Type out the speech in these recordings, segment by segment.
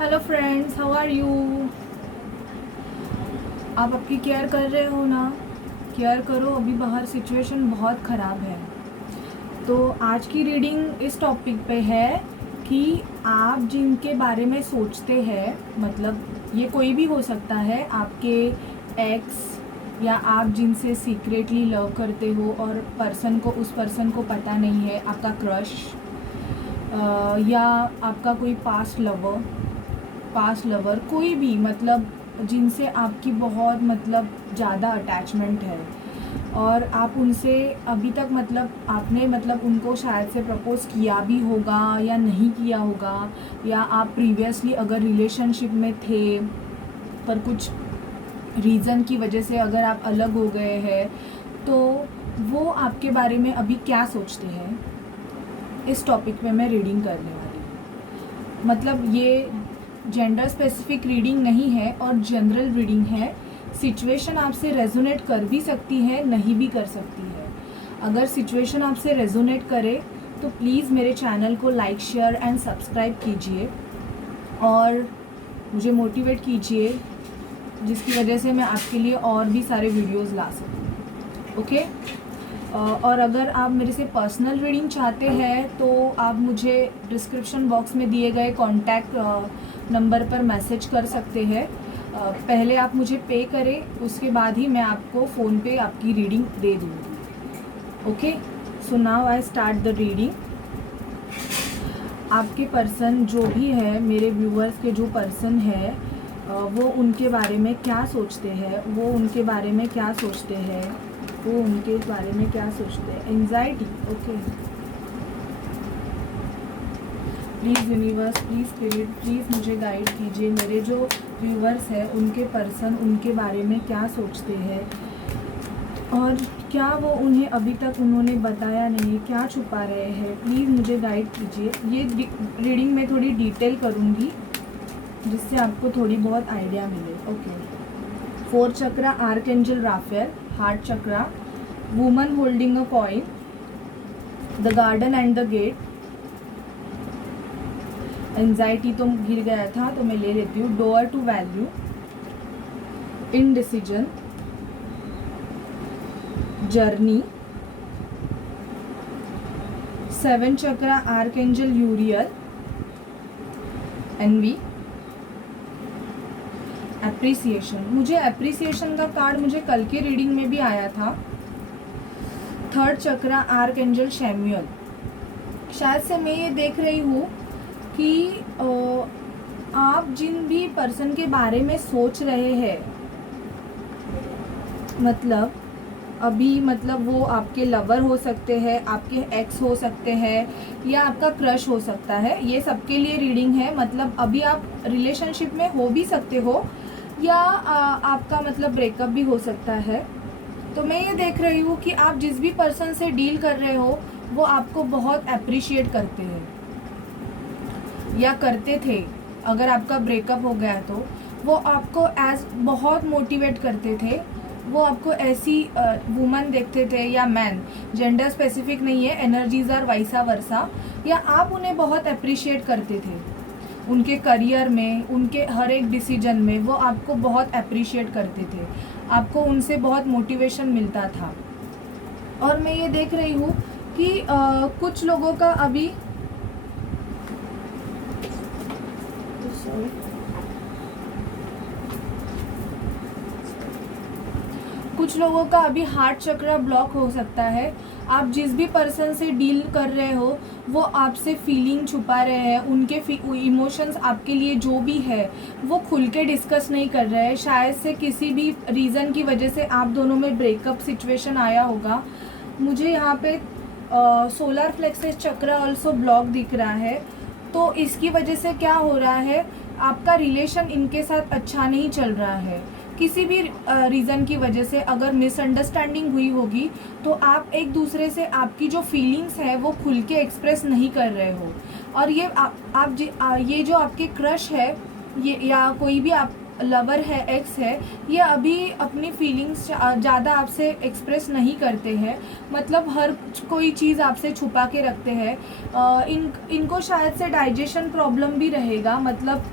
Hello friends, how are you. आप आपकी care कर रहे हो ना। केयर करो, अभी बाहर सिचुएशन बहुत ख़राब है। तो आज की रीडिंग इस टॉपिक पे है कि आप जिनके बारे में सोचते हैं, मतलब ये कोई भी हो सकता है, आपके एक्स या आप जिनसे सीक्रेटली लव करते हो और उस पर्सन को पता नहीं है, आपका क्रश या आपका कोई पास्ट लवर कोई भी, मतलब जिनसे आपकी बहुत मतलब ज़्यादा अटैचमेंट है और आप उनसे अभी तक मतलब आपने मतलब उनको शायद से प्रपोज़ किया भी होगा या नहीं किया होगा, या आप प्रीवियसली अगर रिलेशनशिप में थे पर कुछ रीज़न की वजह से अगर आप अलग हो गए हैं, तो वो आपके बारे में अभी क्या सोचते हैं, इस टॉपिक पे मैं रीडिंग करने वाली हूँ। मतलब ये जेंडर स्पेसिफिक रीडिंग नहीं है और जनरल रीडिंग है। सिचुएशन आपसे रेजोनेट कर भी सकती है, नहीं भी कर सकती है। अगर सिचुएशन आपसे रेजोनेट करे तो प्लीज़ मेरे चैनल को लाइक, शेयर एंड सब्सक्राइब कीजिए और मुझे मोटिवेट कीजिए, जिसकी वजह से मैं आपके लिए और भी सारे वीडियोस ला सकूँ। ओके। और अगर आप मेरे से पर्सनल रीडिंग चाहते हैं तो आप मुझे डिस्क्रिप्शन बॉक्स में दिए गए कॉन्टैक्ट नंबर पर मैसेज कर सकते हैं। पहले आप मुझे पे करें, उसके बाद ही मैं आपको फ़ोन पे आपकी रीडिंग दे दूँगी। Okay, so now I start the reading. आपके पर्सन जो भी है, मेरे व्यूअर्स के जो पर्सन है, वो उनके बारे में क्या सोचते हैं, वो उनके बारे में क्या सोचते हैं, वो उनके बारे में क्या सोचते हैं। Anxiety, okay. Please universe, please spirit, please मुझे गाइड कीजिए। मेरे जो व्यूअर्स हैं उनके पर्सन उनके बारे में क्या सोचते हैं और क्या वो उन्हें अभी तक उन्होंने बताया नहीं, क्या छुपा रहे हैं। प्लीज़ मुझे गाइड कीजिए। ये रीडिंग मैं थोड़ी डिटेल करूँगी जिससे आपको थोड़ी बहुत आइडिया मिले। Okay. 4 chakra, archangel Raphael, heart chakra, woman holding a coin, the garden and the gate. Anxiety तो गिर गया था तो मैं ले लेती हूँ। Door to value, indecision, journey, 7 chakra, archangel Uriel, envy, appreciation. मुझे एप्रिसिएशन का कार्ड मुझे कल के रीडिंग में भी आया था। 3rd चक्रा, आर्कएंजल शैम्युअल। शायद से मैं ये देख रही हूँ कि आप जिन भी पर्सन के बारे में सोच रहे हैं, मतलब अभी मतलब वो आपके लवर हो सकते हैं, आपके एक्स हो सकते हैं, या आपका क्रश हो सकता है। ये सबके लिए रीडिंग है। मतलब अभी आप रिलेशनशिप में हो भी सकते हो या आपका मतलब ब्रेकअप भी हो सकता है। तो मैं ये देख रही हूँ कि आप जिस भी पर्सन से डील कर रहे हो वो आपको बहुत अप्रिशिएट करते हैं या करते थे। अगर आपका ब्रेकअप हो गया तो वो आपको एज बहुत मोटिवेट करते थे। वो आपको ऐसी वुमन देखते थे या मैन, जेंडर स्पेसिफिक नहीं है, एनर्जीज आर वाइसा वर्सा, या आप उन्हें बहुत अप्रिशिएट करते थे उनके करियर में, उनके हर एक डिसीजन में। वो आपको बहुत अप्रिशिएट करते थे, आपको उनसे बहुत मोटिवेशन मिलता था। और मैं ये देख रही हूँ कि कुछ लोगों का अभी कुछ लोगों का अभी हार्ट चक्र ब्लॉक हो सकता है। आप जिस भी पर्सन से डील कर रहे हो वो आपसे फीलिंग छुपा रहे हैं, उनके इमोशंस आपके लिए जो भी है वो खुल के डिस्कस नहीं कर रहे हैं। शायद से किसी भी रीज़न की वजह से आप दोनों में ब्रेकअप सिचुएशन आया होगा। मुझे यहाँ पे सोलर प्लेक्सस चक्र ऑल्सो ब्लॉक दिख रहा है। तो इसकी वजह से क्या हो रहा है, आपका रिलेशन इनके साथ अच्छा नहीं चल रहा है। किसी भी रीज़न की वजह से अगर मिसअंडरस्टैंडिंग हुई होगी तो आप एक दूसरे से आपकी जो फीलिंग्स है वो खुल के एक्सप्रेस नहीं कर रहे हो। और ये ये जो आपके क्रश है, ये या कोई भी आप लवर है, एक्स है, ये अभी अपनी फीलिंग्स ज़्यादा आपसे एक्सप्रेस नहीं करते हैं। मतलब हर कोई चीज़ आपसे छुपा के रखते हैं। इनको शायद से डाइजेशन प्रॉब्लम भी रहेगा। मतलब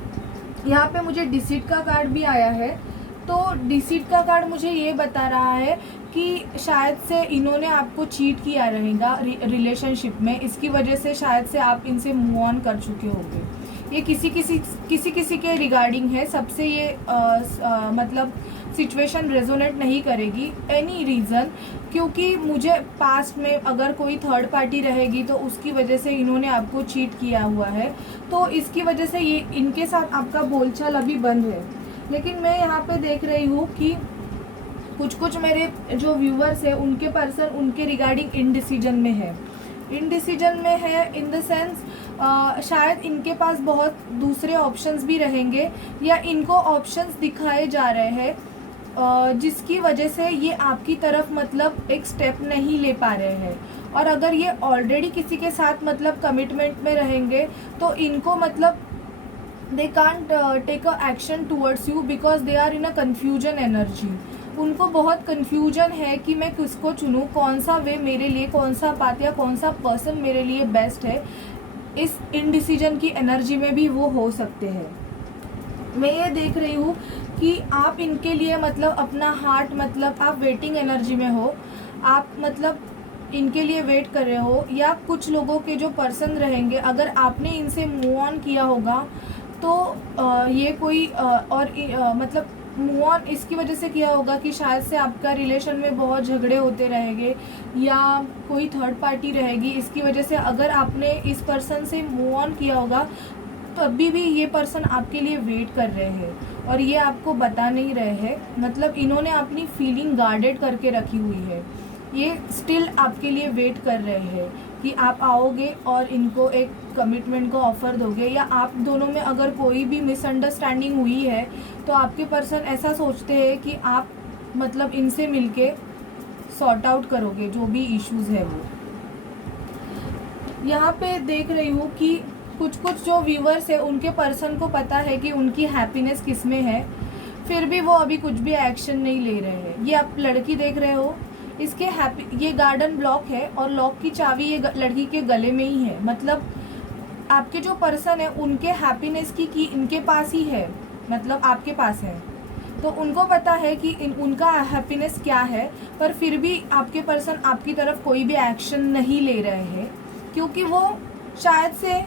यहाँ पे मुझे डिसीट का कार्ड भी आया है। तो डिसीट का कार्ड मुझे ये बता रहा है कि शायद से इन्होंने आपको चीट किया रहेगा रिलेशनशिप में, इसकी वजह से शायद से आप इनसे मूव ऑन कर चुके होंगे। ये किसी के रिगार्डिंग है, सबसे ये मतलब सिचुएशन रेजोनेट नहीं करेगी एनी रीज़न, क्योंकि मुझे पास्ट में अगर कोई थर्ड पार्टी रहेगी तो उसकी वजह से इन्होंने आपको चीट किया हुआ है, तो इसकी वजह से ये इनके साथ आपका बोलचाल अभी बंद है। लेकिन मैं यहाँ पे देख रही हूँ कि कुछ मेरे जो व्यूअर्स है उनके पर्सन उनके रिगार्डिंग इनडिसीजन में है। इनडिसीजन में है इन द सेंस शायद इनके पास बहुत दूसरे ऑप्शंस भी रहेंगे, या इनको ऑप्शंस दिखाए जा रहे हैं जिसकी वजह से ये आपकी तरफ मतलब एक स्टेप नहीं ले पा रहे हैं। और अगर ये ऑलरेडी किसी के साथ मतलब कमिटमेंट में रहेंगे तो इनको मतलब they can't take a action towards you because they are in a confusion energy. उनको बहुत कन्फ्यूजन है कि मैं किसको चुनूँ, कौन सा वे मेरे लिए, कौन सा पाथ या कौन सा पर्सन मेरे लिए बेस्ट है। इस इनडिसीजन की एनर्जी में भी वो हो सकते हैं। मैं ये देख रही हूँ कि आप इनके लिए मतलब अपना हार्ट मतलब आप वेटिंग एनर्जी में हो, आप मतलब इनके लिए वेट कर रहे हो, या कुछ लोगों के जो पर्सन रहेंगे अगर आपने इनसे मूव ऑन किया होगा तो ये कोई मतलब मूव ऑन इसकी वजह से किया होगा कि शायद से आपका रिलेशन में बहुत झगड़े होते रहेंगे या कोई थर्ड पार्टी रहेगी, इसकी वजह से अगर आपने इस पर्सन से मूव ऑन किया होगा तो अभी भी ये पर्सन आपके लिए वेट कर रहे हैं और ये आपको बता नहीं रहे हैं। मतलब इन्होंने अपनी फीलिंग गार्डेड करके रखी हुई है, ये स्टिल आपके लिए वेट कर रहे हैं कि आप आओगे और इनको एक कमिटमेंट को ऑफ़र दोगे, या आप दोनों में अगर कोई भी मिसअंडरस्टैंडिंग हुई है तो आपके पर्सन ऐसा सोचते हैं कि आप मतलब इनसे मिलके सॉर्ट आउट करोगे जो भी इश्यूज़ है वो। यहाँ पे देख रही हूँ कि कुछ जो व्यूअर्स है उनके पर्सन को पता है कि उनकी हैप्पीनेस किस में है, फिर भी वो अभी कुछ भी एक्शन नहीं ले रहे हैं। ये आप लड़की देख रहे हो, इसके ये गार्डन ब्लॉक है और लॉक की चाबी ये लड़की के गले में ही है। मतलब आपके जो पर्सन है उनके हैप्पीनेस की इनके पास ही है, मतलब आपके पास है, तो उनको पता है कि उनका हैप्पीनेस क्या है, पर फिर भी आपके पर्सन आपकी तरफ कोई भी एक्शन नहीं ले रहे हैं क्योंकि वो शायद से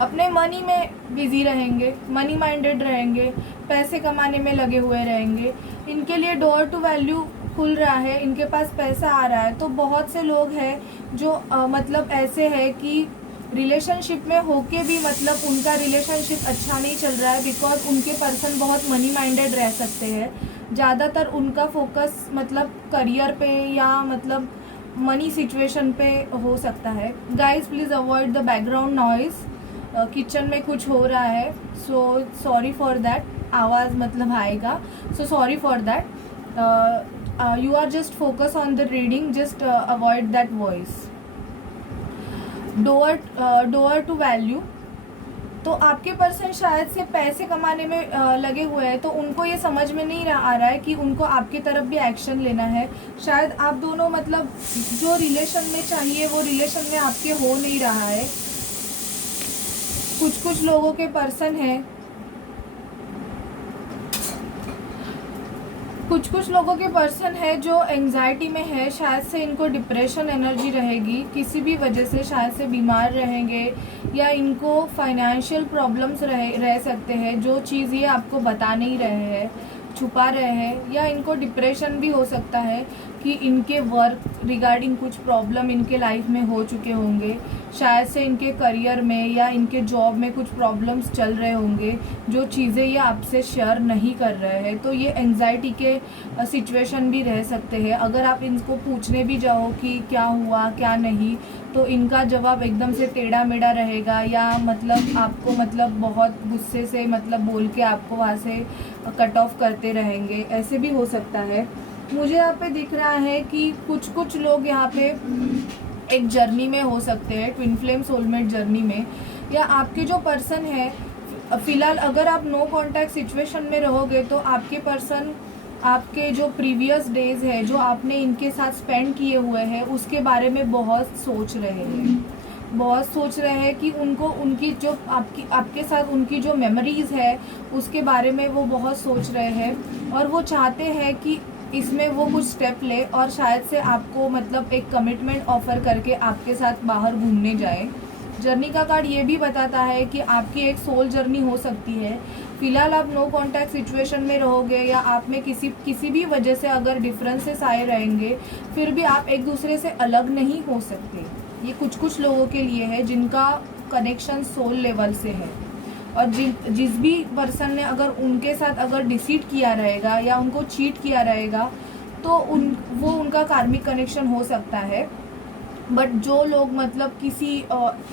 अपने मनी में बिजी रहेंगे, मनी माइंडेड रहेंगे, पैसे कमाने में लगे हुए रहेंगे। इनके लिए डोर टू वैल्यू खुल रहा है, इनके पास पैसा आ रहा है। तो बहुत से लोग हैं जो मतलब ऐसे है कि रिलेशनशिप में होके भी मतलब उनका रिलेशनशिप अच्छा नहीं चल रहा है बिकॉज उनके पर्सन बहुत मनी माइंडेड रह सकते हैं। ज़्यादातर उनका फोकस मतलब करियर पे या मतलब मनी सिचुएशन पे हो सकता है। Guys please avoid the background noise, kitchen में कुछ हो रहा है, सो सॉरी फॉर दैट, आवाज़ मतलब आएगा, so sorry for that. You are just focus on the reading, just avoid that voice. Door to value, तो आपके पर्सन शायद से पैसे कमाने में लगे हुए हैं, तो उनको ये समझ में नहीं आ रहा है कि उनको आपकी तरफ भी एक्शन लेना है। शायद आप दोनों मतलब जो रिलेशन में चाहिए वो रिलेशन में आपके हो नहीं रहा है। कुछ लोगों के पर्सन हैं, कुछ लोगों के पर्सन है जो एंजाइटी में है, शायद से इनको डिप्रेशन एनर्जी रहेगी, किसी भी वजह से शायद से बीमार रहेंगे, या इनको फाइनेंशियल प्रॉब्लम्स रह सकते हैं जो चीज़ ये आपको बता नहीं रहे हैं, छुपा रहे हैं, या इनको डिप्रेशन भी हो सकता है कि इनके वर्क रिगार्डिंग कुछ प्रॉब्लम इनके लाइफ में हो चुके होंगे, शायद से इनके करियर में या इनके जॉब में कुछ प्रॉब्लम्स चल रहे होंगे जो चीज़ें ये आपसे शेयर नहीं कर रहे हैं। तो ये एंजाइटी के सिचुएशन भी रह सकते हैं। अगर आप इनको पूछने भी जाओ कि क्या हुआ क्या नहीं, तो इनका जवाब एकदम से टेढ़ा मेढ़ा रहेगा, या मतलब आपको मतलब बहुत गुस्से से मतलब बोल के आपको वहाँ से कट ऑफ करते रहेंगे, ऐसे भी हो सकता है। मुझे यहाँ पे दिख रहा है कि कुछ लोग यहाँ पे एक जर्नी में हो सकते हैं, ट्विन फ्लेम सोलमेट जर्नी में, या आपके जो पर्सन है फ़िलहाल अगर आप नो कांटेक्ट सिचुएशन में रहोगे तो आपके पर्सन आपके जो प्रीवियस डेज़ है जो आपने इनके साथ स्पेंड किए हुए हैं उसके बारे में बहुत सोच रहे हैं। बहुत सोच रहे हैं कि उनको उनकी जो आपके साथ उनकी जो मेमोरीज़ है उसके बारे में वो बहुत सोच रहे हैं, और वो चाहते हैं कि इसमें वो कुछ स्टेप ले और शायद से आपको मतलब एक कमिटमेंट ऑफ़र करके आपके साथ बाहर घूमने जाए। जर्नी का कार्ड ये भी बताता है कि आपकी एक सोल जर्नी हो सकती है। फ़िलहाल आप नो कॉन्टैक्ट सिचुएशन में रहोगे, या आप में किसी भी वजह से अगर डिफरेंसेस आए रहेंगे, फिर भी आप एक दूसरे से अलग नहीं हो सकते। ये कुछ लोगों के लिए है जिनका कनेक्शन सोल लेवल से है, और जिस भी पर्सन ने अगर उनके साथ अगर डिसीट किया रहेगा या उनको चीट किया रहेगा, तो वो उनका कार्मिक कनेक्शन हो सकता है। बट जो लोग मतलब किसी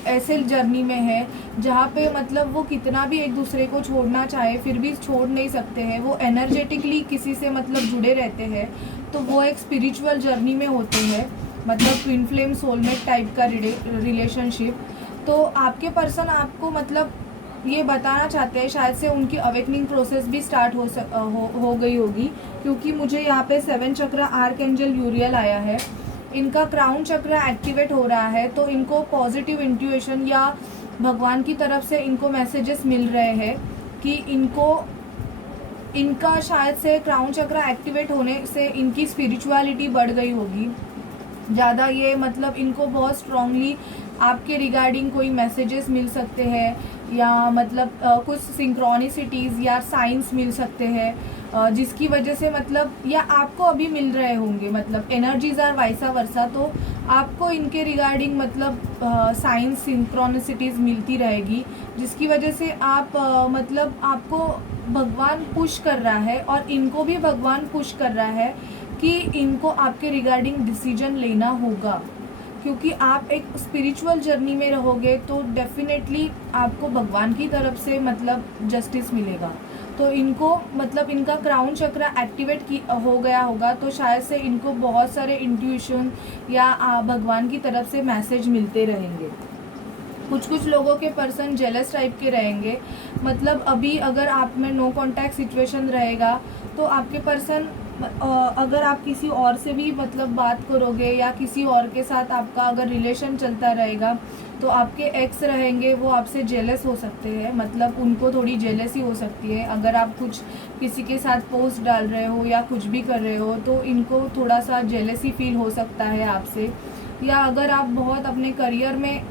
ऐसे जर्नी में है जहाँ पे मतलब वो कितना भी एक दूसरे को छोड़ना चाहे फिर भी छोड़ नहीं सकते हैं, वो एनर्जेटिकली किसी से मतलब जुड़े रहते हैं, तो वो एक स्पिरिचुअल जर्नी में होते हैं, मतलब ट्विन फ्लेम सोलमेट टाइप का रिलेशनशिप। तो आपके पर्सन आपको मतलब ये बताना चाहते हैं, शायद से उनकी अवेकनिंग प्रोसेस भी स्टार्ट हो गई होगी, क्योंकि मुझे यहाँ पे 7 चक्र आर्कएंजल यूरियल आया है। इनका क्राउन चक्र एक्टिवेट हो रहा है, तो इनको पॉजिटिव इंट्यूशन या भगवान की तरफ से इनको मैसेजेस मिल रहे हैं कि इनका शायद से क्राउन चक्र एक्टिवेट होने से इनकी स्पिरिचुअलिटी बढ़ गई होगी ज़्यादा। ये मतलब इनको बहुत स्ट्रांगली आपके रिगार्डिंग कोई मैसेजेस मिल सकते हैं, या मतलब कुछ सिंक्रोनिसिटीज़ या साइंस मिल सकते हैं, जिसकी वजह से मतलब या आपको अभी मिल रहे होंगे, मतलब एनर्जीज आर वाइसा वर्सा, तो आपको इनके रिगार्डिंग मतलब साइंस सिंक्रोनिसिटीज़ मिलती रहेगी, जिसकी वजह से आप मतलब आपको भगवान पुश कर रहा है और इनको भी भगवान पुश कर रहा है कि इनको आपके रिगार्डिंग डिसीजन लेना होगा, क्योंकि आप एक स्पिरिचुअल जर्नी में रहोगे तो डेफिनेटली आपको भगवान की तरफ से मतलब जस्टिस मिलेगा। तो इनको मतलब इनका क्राउन चक्र एक्टिवेट हो गया होगा, तो शायद से इनको बहुत सारे इंट्यूशन या भगवान की तरफ से मैसेज मिलते रहेंगे। कुछ लोगों के पर्सन जेलस टाइप के रहेंगे, मतलब अभी अगर आप में नो कॉन्टैक्ट सिचुएशन रहेगा तो आपके पर्सन अगर आप किसी और से भी मतलब बात करोगे या किसी और के साथ आपका अगर रिलेशन चलता रहेगा, तो आपके एक्स रहेंगे वो आपसे जेलस हो सकते हैं, मतलब उनको थोड़ी जेलसी हो सकती है। अगर आप कुछ किसी के साथ पोस्ट डाल रहे हो या कुछ भी कर रहे हो तो इनको थोड़ा सा जेलसी फील हो सकता है आपसे, या अगर आप बहुत अपने करियर में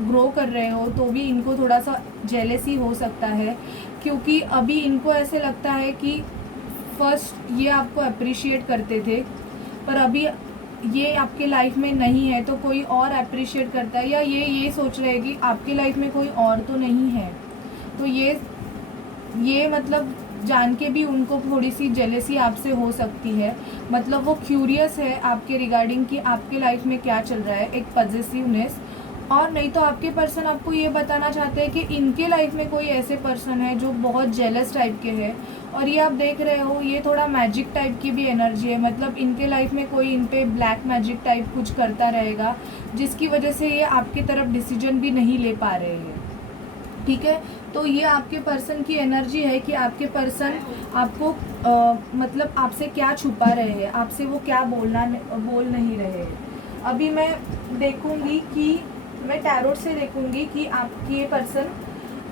ग्रो कर रहे हो तो भी इनको थोड़ा सा जेलसी हो सकता है, क्योंकि अभी इनको ऐसे लगता है कि फर्स्ट ये आपको अप्रिशिएट करते थे, पर अभी ये आपके लाइफ में नहीं है तो कोई और अप्रिशिएट करता है, या ये सोच रहे हैं कि आपके लाइफ में कोई और तो नहीं है, तो ये मतलब जान के भी उनको थोड़ी सी जेलसी आपसे हो सकती है। मतलब वो क्यूरियस है आपके रिगार्डिंग कि आपके लाइफ में क्या चल रहा है, एक पॉजिटिवनेस। और नहीं तो आपके पर्सन आपको ये बताना चाहते हैं कि इनके लाइफ में कोई ऐसे पर्सन है जो बहुत जेलस टाइप के हैं, और ये आप देख रहे हो ये थोड़ा मैजिक टाइप की भी एनर्जी है, मतलब इनके लाइफ में कोई इन पे ब्लैक मैजिक टाइप कुछ करता रहेगा, जिसकी वजह से ये आपकी तरफ डिसीजन भी नहीं ले पा रहे हैं। ठीक है, तो ये आपके पर्सन की एनर्जी है कि आपके पर्सन आपको मतलब आपसे क्या छुपा रहे हैं, आपसे वो क्या बोल नहीं रहे हैं। अभी मैं देखूंगी कि मैं टैरोट से देखूंगी कि आपकी ये पर्सन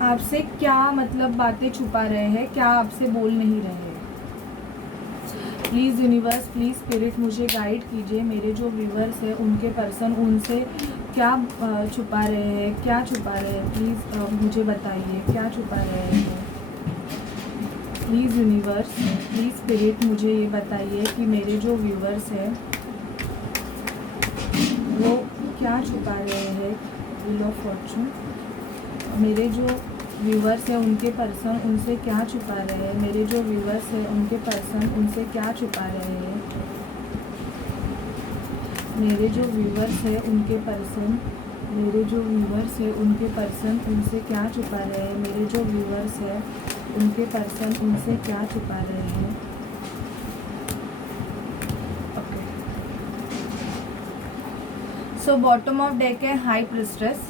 आपसे क्या मतलब बातें छुपा रहे हैं, क्या आपसे बोल नहीं रहे हैं। प्लीज़ यूनिवर्स, प्लीज़ स्पिरिट मुझे गाइड कीजिए, मेरे जो व्यूवर्स हैं उनके पर्सन उनसे क्या छुपा रहे हैं, क्या छुपा रहे हैं, प्लीज़ मुझे बताइए क्या छुपा रहे हैं। प्लीज़ यूनिवर्स, प्लीज़ स्पिरिट मुझे ये बताइए कि मेरे जो व्यूवर्स हैं वो क्या छुपा रहे हैं। व्हील ऑफ फॉर्चून, मेरे जो व्यूवर्स हैं उनके पर्सन उनसे क्या छुपा रहे हैं, मेरे जो व्यूवर्स हैं उनके पर्सन उनसे क्या छुपा रहे हैं। मेरे जो व्यूवर्स हैं उनके पर्सन, मेरे जो व्यूवर्स हैं उनके पर्सन उनसे क्या छुपा रहे हैं, मेरे जो व्यूवर्स हैं उनके पर्सन उनसे क्या छुपा रहे हैं। Okay, so bottom of deck है high priestess,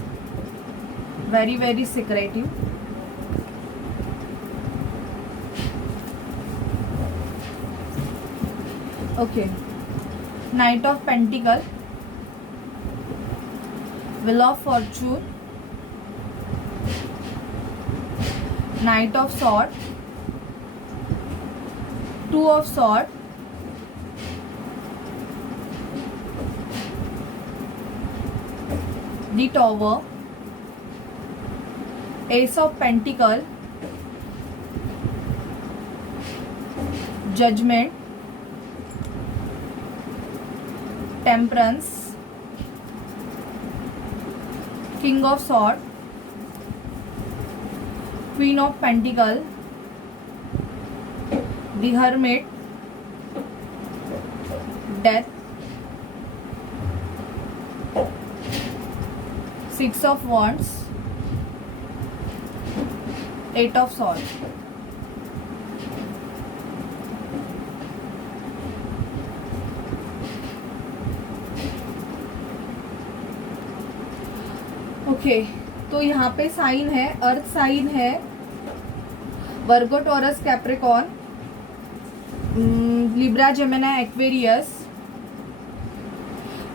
very very secretive. Okay, knight of pentacles, Wheel of Fortune, Knight of Swords, Two of Swords, the Tower, Ace of Pentacles, Judgment, Temperance, King of Swords, Queen of Pentacles, the Hermit, Death, Six of Wands, Eight of Swords. Okay, तो यहाँ पे sign है, earth sign है, Virgo, Taurus, Capricorn, Libra, Gemini, Aquarius,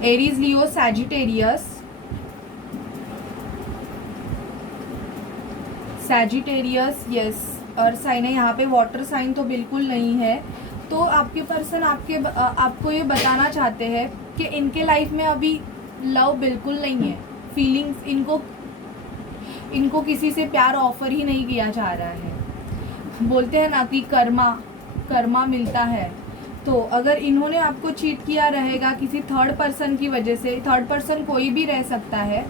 Aries, Leo, Sagittarius, yes, earth sign है। यहाँ पे water sign तो बिल्कुल नहीं है। तो आपके पर्सन आपको ये बताना चाहते हैं कि इनके लाइफ में अभी लव बिल्कुल नहीं है, फीलिंग्स इनको किसी से प्यार ऑफर ही नहीं किया जा रहा है। बोलते हैं ना कि कर्मा मिलता है। तो अगर इन्होंने आपको चीट किया रहेगा किसी थर्ड पर्सन की वजह से, थर्ड पर्सन कोई भी रह सकता है,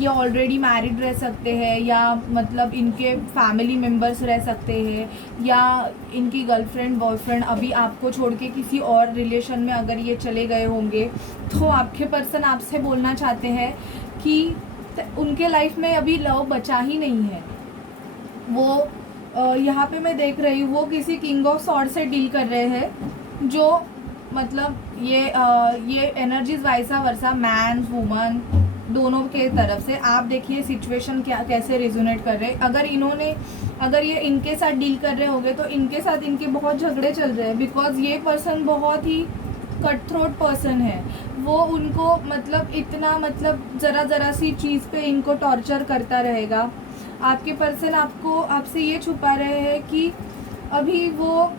ये ऑलरेडी मैरिड रह सकते हैं, या मतलब इनके फैमिली मेम्बर्स रह सकते हैं, या इनकी गर्लफ्रेंड बॉयफ्रेंड अभी आपको छोड़ के किसी और रिलेशन में अगर ये चले गए होंगे, तो आपके पर्सन आपसे बोलना चाहते हैं कि उनके लाइफ में अभी लव बचा ही नहीं है। वो यहाँ पे मैं देख रही हूँ वो किसी किंग ऑफ सॉर्ड से डील कर रहे हैं, जो मतलब ये एनर्जीज वाइसा वर्सा, मैन वुमन दोनों के तरफ से। आप देखिए सिचुएशन कैसे रिजोनेट कर रहे हैं। अगर ये इनके साथ डील कर रहे होंगे तो इनके साथ इनके बहुत झगड़े चल रहे हैं, बिकॉज ये पर्सन बहुत ही कट थ्रोट पर्सन है। वो उनको मतलब इतना ज़रा सी चीज़ पे इनको टॉर्चर करता रहेगा। आपके पर्सन आपसे ये छुपा रहे हैं कि अभी वो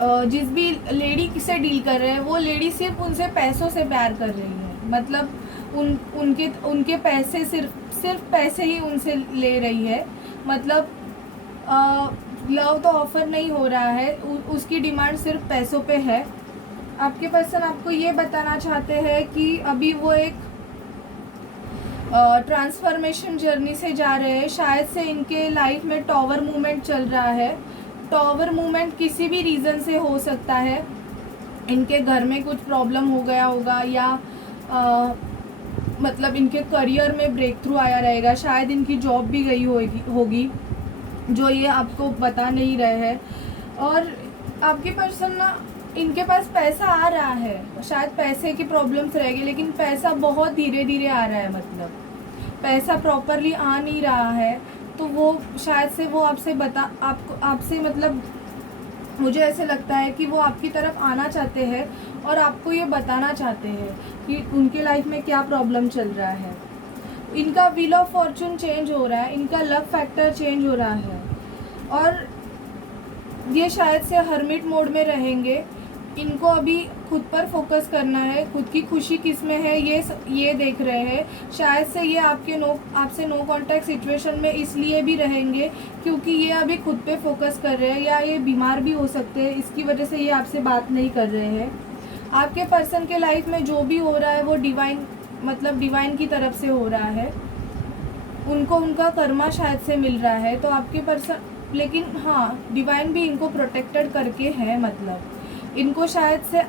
जिस भी लेडी से डील कर रहे हैं वो लेडी सिर्फ उनसे पैसों से प्यार कर रही है। मतलब उनके पैसे सिर्फ पैसे ही उनसे ले रही है। मतलब लव तो ऑफर नहीं हो रहा है, उसकी डिमांड सिर्फ पैसों पे है। आपके पर्सन आपको ये बताना चाहते हैं कि अभी वो एक ट्रांसफॉर्मेशन जर्नी से जा रहे हैं। शायद से इनके लाइफ में टॉवर मूवमेंट चल रहा है। टॉवर मूवमेंट किसी भी रीज़न से हो सकता है। इनके घर में कुछ प्रॉब्लम हो गया होगा, या मतलब इनके करियर में ब्रेक थ्रू आया रहेगा। शायद इनकी जॉब भी गई होगी जो ये आपको बता नहीं रहे हैं। और आपके पर्सन ना, इनके पास पैसा आ रहा है, शायद पैसे की प्रॉब्लम्स रहेगी, लेकिन पैसा बहुत धीरे धीरे आ रहा है। मतलब पैसा प्रॉपरली आ नहीं रहा है। तो वो शायद से वो आपसे मतलब मुझे ऐसे लगता है कि वो आपकी तरफ आना चाहते हैं और आपको ये बताना चाहते हैं कि उनके लाइफ में क्या प्रॉब्लम चल रहा है। इनका व्हील ऑफ फॉर्चून चेंज हो रहा है, इनका लक फैक्टर चेंज हो रहा है, और ये शायद से हर्मिट मोड में रहेंगे। इनको अभी खुद पर फोकस करना है, खुद की खुशी किस में है ये देख रहे हैं। शायद से ये आपसे नो कांटेक्ट सिचुएशन में इसलिए भी रहेंगे क्योंकि ये अभी खुद पे फोकस कर रहे हैं, या ये बीमार भी हो सकते हैं, इसकी वजह से ये आपसे बात नहीं कर रहे हैं। आपके पर्सन के लाइफ में जो भी हो रहा है वो डिवाइन की तरफ से हो रहा है। उनको उनका कर्मा शायद से मिल रहा है। तो आपके पर्सन, लेकिन हाँ, डिवाइन भी इनको प्रोटेक्टेड करके है। मतलब इनको शायद से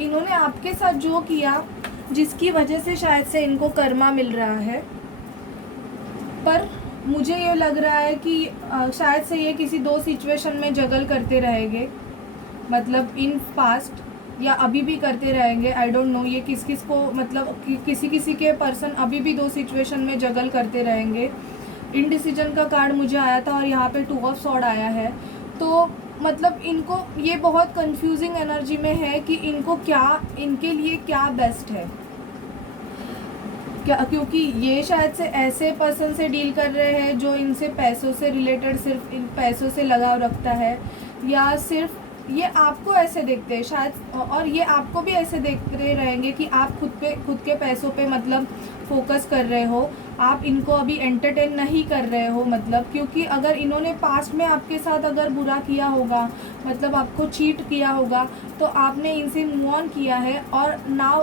इन्होंने आपके साथ जो किया जिसकी वजह से शायद से इनको कर्मा मिल रहा है। पर मुझे ये लग रहा है कि शायद से ये किसी दो सिचुएशन में जगल करते रहेंगे। मतलब इन पास्ट या अभी भी करते रहेंगे, आई डोंट नो। ये किस को मतलब किसी के पर्सन अभी भी दो सिचुएशन में जगल करते रहेंगे। इनडिसीजन का कार्ड मुझे आया था और यहाँ पे 2 ऑफ सॉर्ड आया है। तो मतलब इनको ये बहुत कंफ्यूजिंग एनर्जी में है कि इनके लिए क्या बेस्ट है। क्या, क्योंकि ये शायद से ऐसे पर्सन से डील कर रहे हैं जो इनसे पैसों से रिलेटेड, सिर्फ इन पैसों से लगाव रखता है, या सिर्फ ये आपको ऐसे देखते हैं शायद, और ये आपको भी ऐसे देखते रहेंगे कि आप खुद के पैसों पे मतलब फोकस कर रहे हो, आप इनको अभी एंटरटेन नहीं कर रहे हो, मतलब क्योंकि अगर इन्होंने पास्ट में आपके साथ अगर बुरा किया होगा, मतलब आपको चीट किया होगा, तो आपने इनसे मूव ऑन किया है और नाउ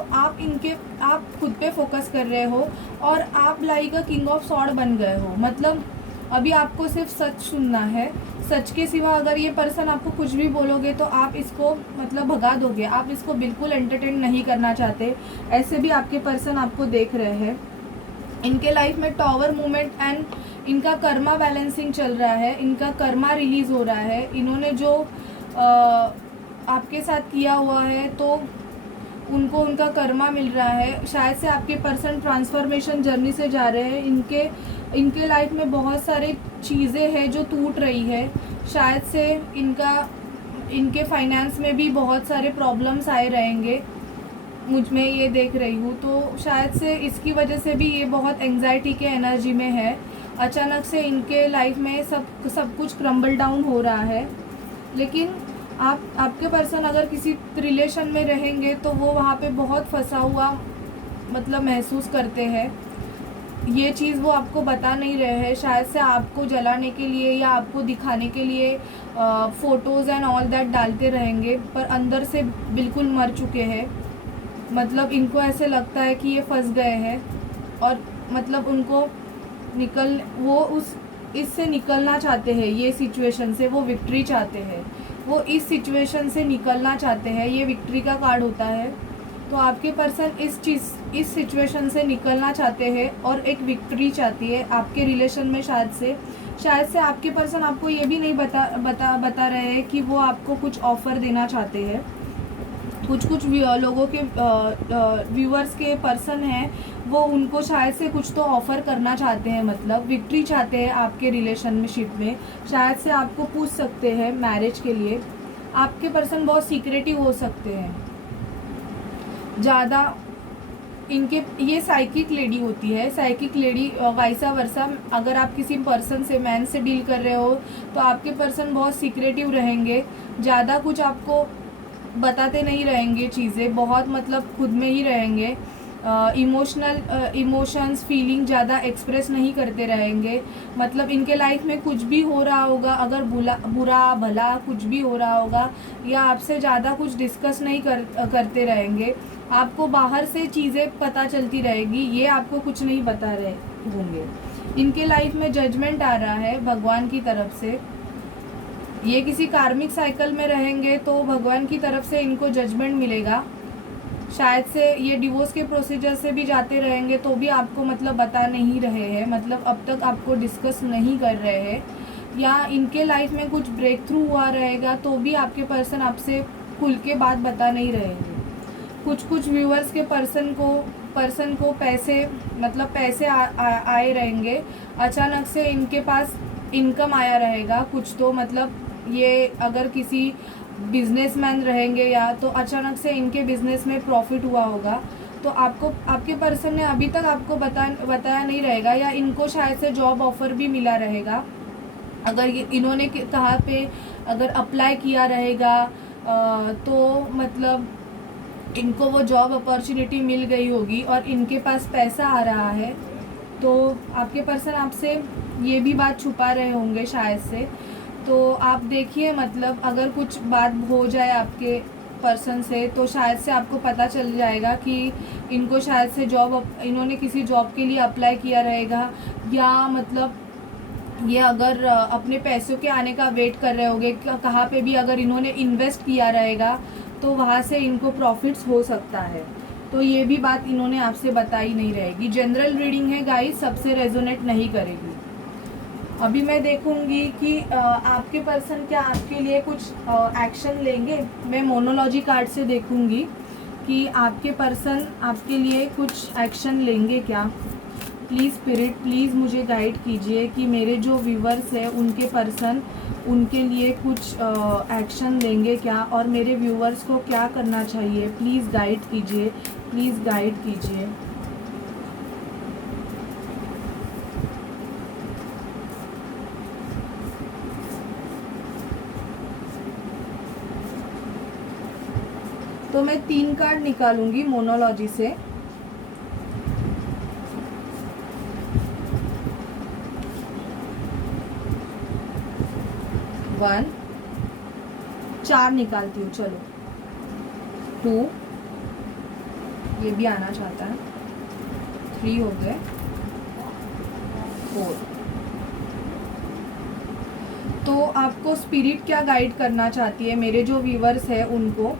आप खुद पे फोकस कर रहे हो और आप like a king of sword बन गए हो। मतलब अभी आपको सिर्फ सच सुनना है, सच के सिवा अगर ये पर्सन आपको कुछ भी बोलोगे तो आप इसको मतलब भगा दोगे, आप इसको बिल्कुल एंटरटेन नहीं करना चाहते। ऐसे भी आपके पर्सन आपको देख रहे हैं। इनके लाइफ में टॉवर मूवमेंट एंड इनका कर्मा बैलेंसिंग चल रहा है, इनका कर्मा रिलीज़ हो रहा है। इन्होंने जो आपके साथ किया हुआ है तो उनको उनका कर्मा मिल रहा है। शायद से आपके पर्सन ट्रांसफॉर्मेशन जर्नी से जा रहे हैं। इनके लाइफ में बहुत सारी चीज़ें हैं जो टूट रही है। शायद से इनके फाइनेंस में भी बहुत सारे प्रॉब्लम्स आए रहेंगे, मुझ में ये देख रही हूँ। तो शायद से इसकी वजह से भी ये बहुत एंग्जाइटी के एनर्जी में है। अचानक से इनके लाइफ में सब कुछ क्रम्बल डाउन हो रहा है। लेकिन आपके पर्सन अगर किसी रिलेशन में रहेंगे तो वो वहाँ पे बहुत फंसा हुआ मतलब महसूस करते हैं। ये चीज़ वो आपको बता नहीं रहे हैं, शायद से आपको जलाने के लिए या आपको दिखाने के लिए फ़ोटोज़ एंड ऑल दैट डालते रहेंगे, पर अंदर से बिल्कुल मर चुके हैं। मतलब इनको ऐसे लगता है कि ये फंस गए हैं और मतलब उनको इससे निकलना चाहते हैं। ये सिचुएशन से वो विक्ट्री चाहते हैं, वो इस सिचुएशन से निकलना चाहते हैं। ये विक्ट्री का कार्ड होता है। तो आपके पर्सन इस सिचुएशन से निकलना चाहते हैं और एक विक्ट्री चाहती है आपके रिलेशन में। शायद से आपके पर्सन आपको ये भी नहीं बता रहे हैं कि वो आपको कुछ ऑफ़र देना चाहते हैं। कुछ लोगों के व्यूअर्स के पर्सन हैं, वो उनको शायद से कुछ तो ऑफ़र करना चाहते हैं, मतलब विक्ट्री चाहते हैं आपके रिलेशनशिप में। शायद से आपको पूछ सकते हैं मैरिज के लिए। आपके पर्सन बहुत सीक्रेटिव हो सकते हैं ज़्यादा। ये साइकिक लेडी होती है, साइकिक लेडी वाइसा वर्सा। अगर आप किसी पर्सन से, मैन से डील कर रहे हो तो आपके पर्सन बहुत सीक्रेटिव रहेंगे, ज़्यादा कुछ आपको बताते नहीं रहेंगे चीज़ें, बहुत मतलब खुद में ही रहेंगे। इमोशंस फीलिंग ज़्यादा एक्सप्रेस नहीं करते रहेंगे। मतलब इनके लाइफ में कुछ भी हो रहा होगा, अगर बुरा भला कुछ भी हो रहा होगा, या आपसे ज़्यादा कुछ डिस्कस नहीं करते रहेंगे। आपको बाहर से चीज़ें पता चलती रहेगी, ये आपको कुछ नहीं बता रहे होंगे। इनके लाइफ में जजमेंट आ रहा है भगवान की तरफ से। ये किसी कार्मिक साइकिल में रहेंगे तो भगवान की तरफ से इनको जजमेंट मिलेगा। शायद से ये डिवोर्स के प्रोसीजर से भी जाते रहेंगे तो भी आपको मतलब बता नहीं रहे हैं, मतलब अब तक आपको डिस्कस नहीं कर रहे हैं। या इनके लाइफ में कुछ ब्रेक थ्रू हुआ रहेगा तो भी आपके पर्सन आपसे खुल के बात बता नहीं रहे हैं। कुछ व्यूअर्स के पर्सन को पैसे आए रहेंगे। अचानक से इनके पास इनकम आया रहेगा कुछ तो, मतलब ये अगर किसी बिजनेसमैन रहेंगे या तो अचानक से इनके बिजनेस में प्रॉफिट हुआ होगा। तो आपके पर्सन ने अभी तक आपको बताया नहीं रहेगा, या इनको शायद से जॉब ऑफ़र भी मिला रहेगा। अगर इन्होंने कहाँ पे अगर अप्लाई किया रहेगा तो मतलब इनको वो जॉब अपॉर्चुनिटी मिल गई होगी और इनके पास पैसा आ रहा है। तो आपके पर्सन आपसे ये भी बात छुपा रहे होंगे शायद से। तो आप देखिए, मतलब अगर कुछ बात हो जाए आपके पर्सन से तो शायद से आपको पता चल जाएगा कि इनको शायद से इन्होंने किसी जॉब के लिए अप्लाई किया रहेगा, या मतलब ये अगर अपने पैसों के आने का वेट कर रहे होंगे, कहाँ पे भी अगर इन्होंने इन्वेस्ट किया रहेगा तो वहाँ से इनको प्रॉफिट्स हो सकता है। तो ये भी बात इन्होंने आपसे बताई नहीं रहेगी। जनरल रीडिंग है गाइस, सबसे रेजोनेट नहीं करेगी। अभी मैं देखूंगी कि आपके पर्सन क्या आपके लिए कुछ एक्शन लेंगे। मैं मोनोलॉजी कार्ड से देखूंगी कि आपके पर्सन आपके लिए कुछ एक्शन लेंगे क्या। प्लीज़ स्पिरिट, प्लीज़ मुझे गाइड कीजिए कि मेरे जो व्यूवर्स हैं उनके पर्सन उनके लिए कुछ एक्शन लेंगे क्या, और मेरे व्यूवर्स को क्या करना चाहिए। प्लीज़ गाइड कीजिए, प्लीज़ गाइड कीजिए। तो मैं 3 कार्ड निकालूंगी मोनोलॉजी से। 1, 4 निकालती हूँ, चलो 2, ये भी आना चाहता है, 3 हो गए, 4। तो आपको स्पिरिट क्या गाइड करना चाहती है मेरे जो व्यूवर्स हैं उनको,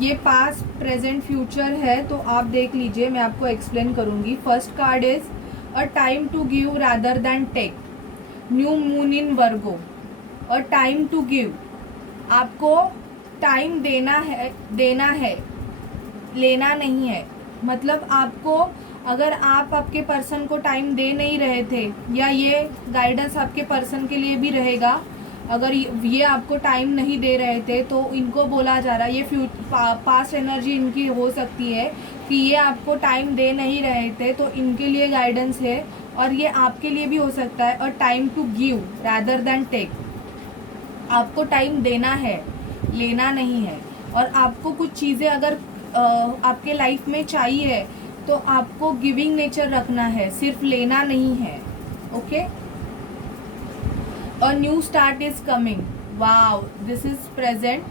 ये पास्ट प्रेजेंट फ्यूचर है, तो आप देख लीजिए, मैं आपको एक्सप्लेन करूँगी। First card is a time to give rather than take, new moon in Virgo. A time to give, आपको टाइम देना है, लेना नहीं है। मतलब आपको, अगर आप आपके पर्सन को टाइम दे नहीं रहे थे, या ये गाइडेंस आपके पर्सन के लिए भी रहेगा, अगर ये आपको टाइम नहीं दे रहे थे तो इनको बोला जा रहा है, ये पास्ट एनर्जी इनकी हो सकती है कि ये आपको टाइम दे नहीं रहे थे, तो इनके लिए गाइडेंस है। और ये आपके लिए भी हो सकता है, और time to give rather than take, आपको टाइम देना है, लेना नहीं है। और आपको कुछ चीज़ें अगर आपके लाइफ में चाहिए तो आपको गिविंग नेचर रखना है, सिर्फ लेना नहीं है। Okay, a new start is coming, wow this is present.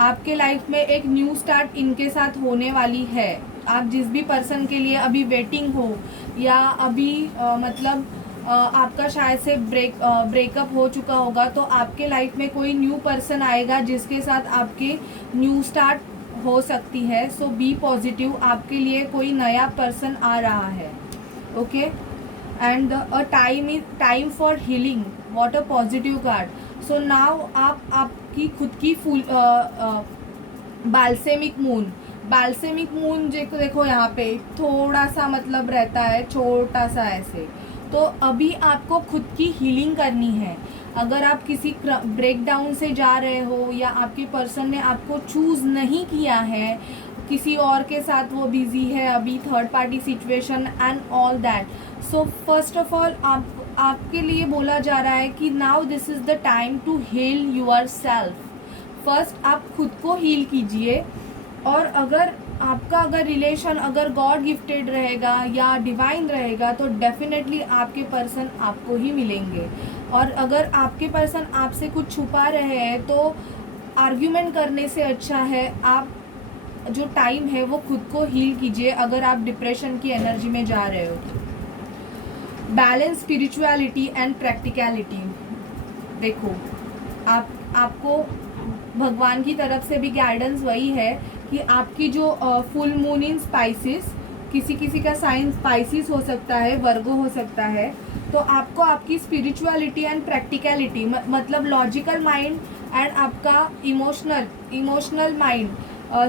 आपके लाइफ में एक न्यू स्टार्ट इनके साथ होने वाली है। आप जिस भी पर्सन के लिए अभी वेटिंग हो, या अभी मतलब आपका शायद से ब्रेकअप हो चुका होगा, तो आपके लाइफ में कोई न्यू पर्सन आएगा जिसके साथ आपके न्यू स्टार्ट हो सकती है। सो बी पॉजिटिव, आपके लिए कोई नया पर्सन आ रहा है। Okay, and a time for healing, what a positive card. So now आप आपकी खुद की फुल बाल्सेमिक मून देखो यहाँ पे थोड़ा सा मतलब रहता है, छोटा सा ऐसे। तो अभी आपको खुद की हीलिंग करनी है। अगर आप किसी ब्रेकडाउन से जा रहे हो, या आपके पर्सन ने आपको चूज़ नहीं किया है, किसी और के साथ वो बिजी है अभी, third party situation and all that. So first of all आपके लिए बोला जा रहा है कि now this is the time to heal yourself. First आप खुद को हील कीजिए। और अगर आपका रिलेशन अगर गॉड गिफ्टेड रहेगा या डिवाइन रहेगा, तो डेफिनेटली आपके पर्सन आपको ही मिलेंगे। और अगर आपके पर्सन आपसे कुछ छुपा रहे हैं, तो आर्ग्यूमेंट करने से अच्छा है आप जो टाइम है वो खुद को हील कीजिए, अगर आप डिप्रेशन की एनर्जी में जा रहे हो तो। बैलेंस स्पिरिचुअलिटी एंड प्रैक्टिकलिटी, देखो आपको भगवान की तरफ से भी गाइडेंस वही है कि आपकी जो फुल मून इन स्पाइसिस, किसी का साइन स्पाइसिस हो सकता है, वर्गो हो सकता है, तो आपको आपकी स्पिरिचुअलिटी एंड प्रैक्टिकलिटी, मतलब लॉजिकल माइंड एंड आपका इमोशनल माइंड,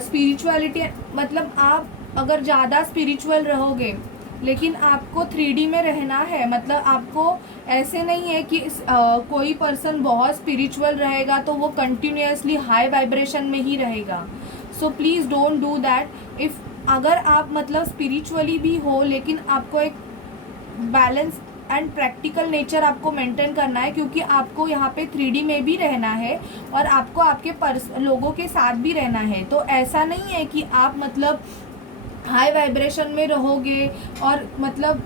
स्पिरिचुअलिटी, मतलब आप अगर ज़्यादा स्पिरिचुअल रहोगे लेकिन आपको 3D में रहना है। मतलब आपको ऐसे नहीं है कि कोई पर्सन बहुत स्पिरिचुअल रहेगा तो वो कंटिन्यूसली हाई वाइब्रेशन में ही रहेगा। So please don't do that. If अगर आप मतलब स्पिरिचुअली भी हो, लेकिन आपको एक बैलेंस एंड प्रैक्टिकल नेचर आपको मेंटेन करना है, क्योंकि आपको यहाँ पे 3D में भी रहना है और आपको आपके लोगों के साथ भी रहना है। तो ऐसा नहीं है कि आप मतलब हाई वाइब्रेशन में रहोगे और मतलब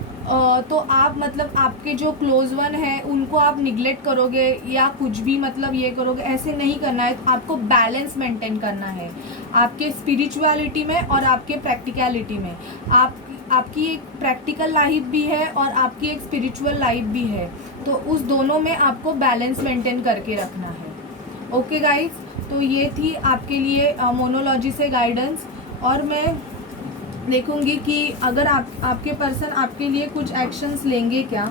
तो आप मतलब आपके जो क्लोज वन है उनको आप निगलेक्ट करोगे या कुछ भी मतलब ये करोगे, ऐसे नहीं करना है। आपको बैलेंस मेंटेन करना है आपके स्पिरिचुअलिटी में और आपके प्रैक्टिकलिटी में। आपकी एक प्रैक्टिकल लाइफ भी है और आपकी एक स्पिरिचुअल लाइफ भी है, तो उस दोनों में आपको बैलेंस मेंटेन करके रखना है। ओके गाइस, तो ये थी आपके लिए मोनोलॉजी से गाइडेंस। और मैं देखूंगी कि अगर आपके पर्सन आपके लिए कुछ एक्शंस लेंगे क्या।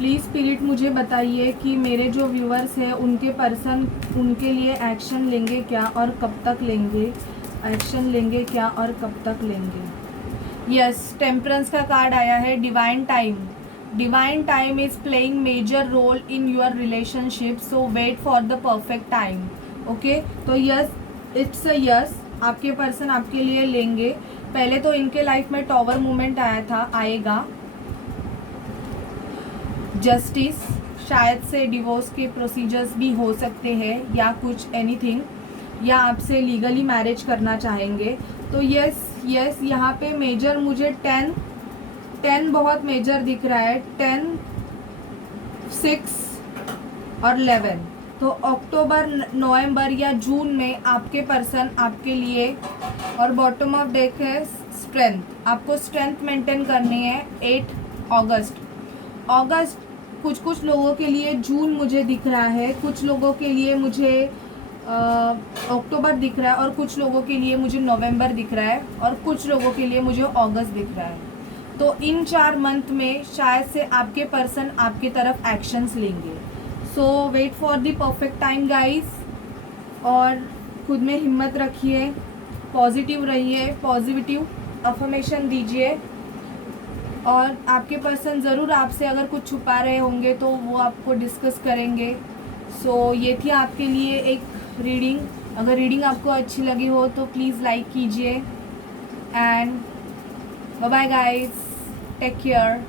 प्लीज़ स्पिरिट मुझे बताइए कि मेरे जो व्यूअर्स हैं उनके पर्सन उनके लिए एक्शन लेंगे क्या और कब तक लेंगे, एक्शन लेंगे क्या और कब तक लेंगे। यस, टेम्परेंस का कार्ड आया है, divine time. Divine time is playing major role in your relationship, so wait for the perfect time. Okay, तो यस, इट्स अ यस, आपके पर्सन आपके लिए लेंगे. पहले तो इनके लाइफ में टॉवर मूवमेंट आएगा. जस्टिस, शायद से डिवोर्स के प्रोसीजर्स भी हो सकते हैं या कुछ एनीथिंग, या आपसे लीगली मैरिज करना चाहेंगे. तो यस यहाँ पे मेजर मुझे 10 बहुत मेजर दिख रहा है. 10, 6 और 11. तो अक्टूबर, नवंबर या जून में आपके पर्सन आपके लिए. और बॉटम ऑफ डेक है स्ट्रेंथ. आपको स्ट्रेंथ मेंटेन करनी है. 8 अगस्त कुछ लोगों के लिए जून मुझे दिख रहा है, कुछ लोगों के लिए मुझे अक्टूबर दिख रहा है, और कुछ लोगों के लिए मुझे नवंबर दिख रहा है, और कुछ लोगों के लिए मुझे अगस्त दिख रहा है. तो इन 4 मंथ में शायद से आपके पर्सन आपके तरफ एक्शंस लेंगे. So wait for the perfect time guys. और खुद में हिम्मत रखिए, पॉजिटिव रहिए, पॉजिटिव अफर्मेशन दीजिए. और आपके पर्सन ज़रूर आपसे अगर कुछ छुपा रहे होंगे तो वो आपको डिस्कस करेंगे. सो ये थी आपके लिए एक रीडिंग. अगर रीडिंग आपको अच्छी लगी हो तो प्लीज़ लाइक कीजिए. And bye bye guys, take care.